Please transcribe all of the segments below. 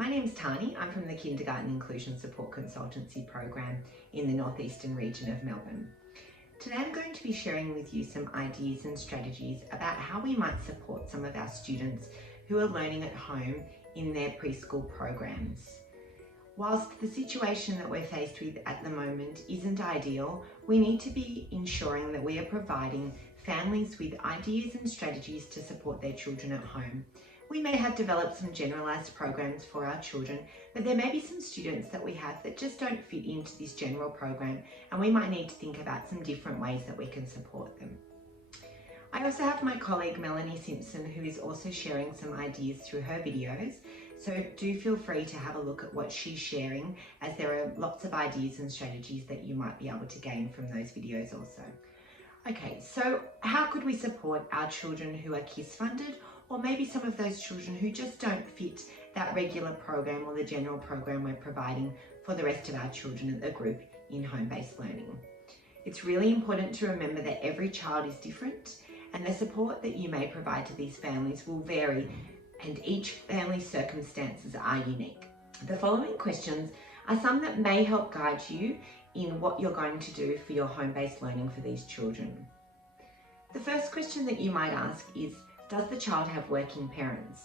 my name's Tahni. I'm from the Kindergarten Inclusion Support Consultancy Program in the northeastern region of Melbourne. Today I'm going to be sharing with you some ideas and strategies about how we might support some of our students who are learning at home in their preschool programs. Whilst the situation that we're faced with at the moment isn't ideal, we need to be ensuring that we are providing families with ideas and strategies to support their children at home. We may have developed some generalised programs for our children, but there may be some students that we have that just don't fit into this general program, and we might need to think about some different ways that we can support them. I also have my colleague Melanie Simpson, who is also sharing some ideas through her videos, so do feel free to have a look at what she's sharing, as there are lots of ideas and strategies that you might be able to gain from those videos also. Okay, so how could we support our children who are KISS funded, or maybe some of those children who just don't fit that regular program or the general program we're providing for the rest of our children at the group in home-based learning? It's really important to remember that every child is different, and the support that you may provide to these families will vary, and each family's circumstances are unique. The following questions are some that may help guide you in what you're going to do for your home-based learning for these children. The first question that you might ask is, does the child have working parents?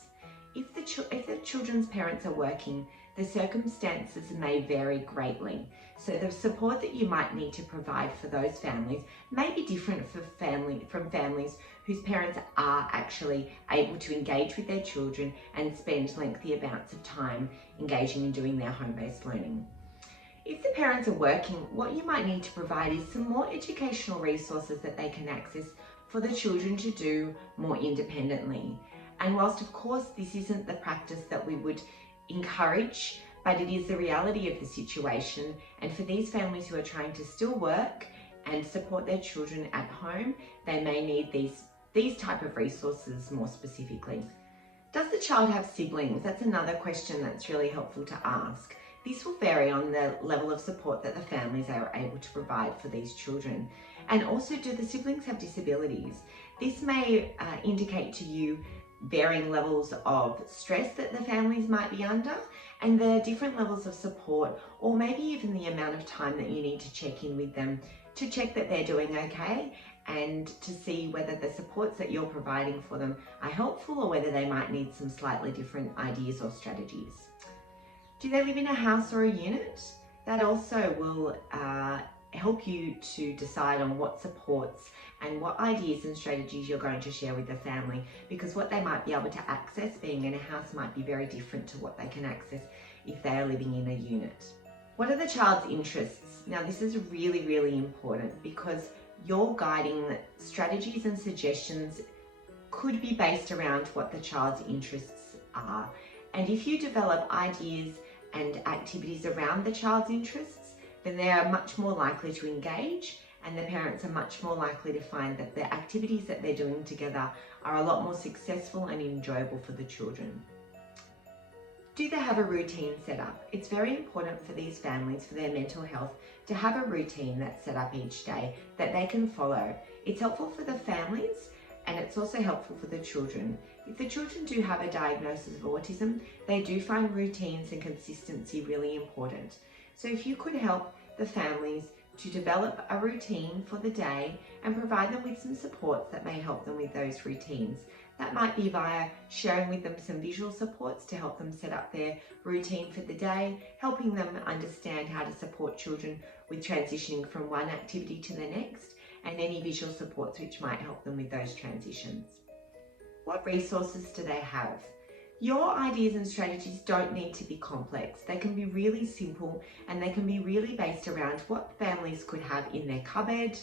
If the children's parents are working, the circumstances may vary greatly. So the support that you might need to provide for those families may be different from families whose parents are actually able to engage with their children and spend lengthy amounts of time engaging in doing their home-based learning. If the parents are working, what you might need to provide is some more educational resources that they can access for the children to do more independently. And whilst of course this isn't the practice that we would encourage, but it is the reality of the situation, and for these families who are trying to still work and support their children at home, they may need these type of resources more specifically. Does the child have siblings? That's another question that's really helpful to ask. This will vary on the level of support that the families are able to provide for these children. And also, do the siblings have disabilities? This may indicate to you varying levels of stress that the families might be under, and the different levels of support, or maybe even the amount of time that you need to check in with them to check that they're doing okay, and to see whether the supports that you're providing for them are helpful, or whether they might need some slightly different ideas or strategies. Do they live in a house or a unit? That also will help you to decide on what supports and what ideas and strategies you're going to share with the family, because what they might be able to access being in a house might be very different to what they can access if they are living in a unit. What are the child's interests? Now this is really, really important, because your guiding strategies and suggestions could be based around what the child's interests are. And if you develop ideas and activities around the child's interests, then they are much more likely to engage, and the parents are much more likely to find that the activities that they're doing together are a lot more successful and enjoyable for the children. Do they have a routine set up? It's very important for these families, for their mental health, to have a routine that's set up each day that they can follow. It's helpful for the families, and it's also helpful for the children. If the children do have a diagnosis of autism, they do find routines and consistency really important. So if you could help the families to develop a routine for the day and provide them with some supports that may help them with those routines. That might be via sharing with them some visual supports to help them set up their routine for the day, helping them understand how to support children with transitioning from one activity to the next, and any visual supports which might help them with those transitions. What resources do they have? Your ideas and strategies don't need to be complex. They can be really simple, and they can be really based around what families could have in their cupboard.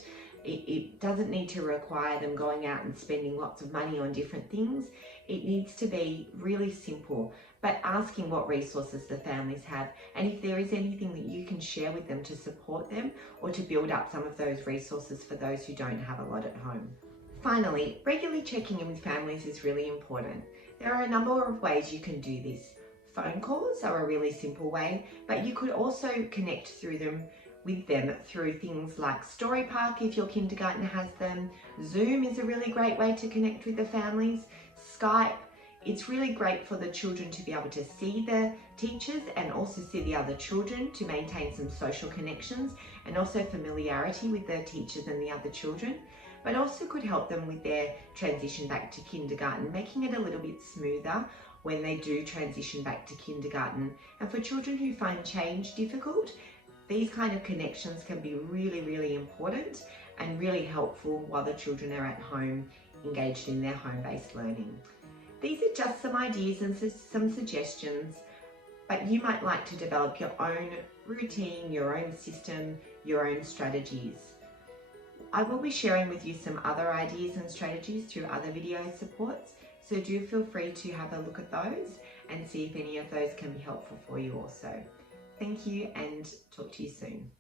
It doesn't need to require them going out and spending lots of money on different things. It needs to be really simple, but asking what resources the families have, and if there is anything that you can share with them to support them or to build up some of those resources for those who don't have a lot at home. Finally, regularly checking in with families is really important. There are a number of ways you can do this. Phone calls are a really simple way, but you could also connect with them through things like Story Park if your kindergarten has them. Zoom is a really great way to connect with the families. Skype It's really great for the children to be able to see the teachers and also see the other children to maintain some social connections and also familiarity with the teachers and the other children, but also could help them with their transition back to kindergarten, making it a little bit smoother when they do transition back to kindergarten. And for children who find change difficult, these kind of connections can be really, really important and really helpful while the children are at home engaged in their home-based learning. These are just some ideas and some suggestions, but you might like to develop your own routine, your own system, your own strategies. I will be sharing with you some other ideas and strategies through other video supports, so do feel free to have a look at those and see if any of those can be helpful for you also. Thank you and talk to you soon.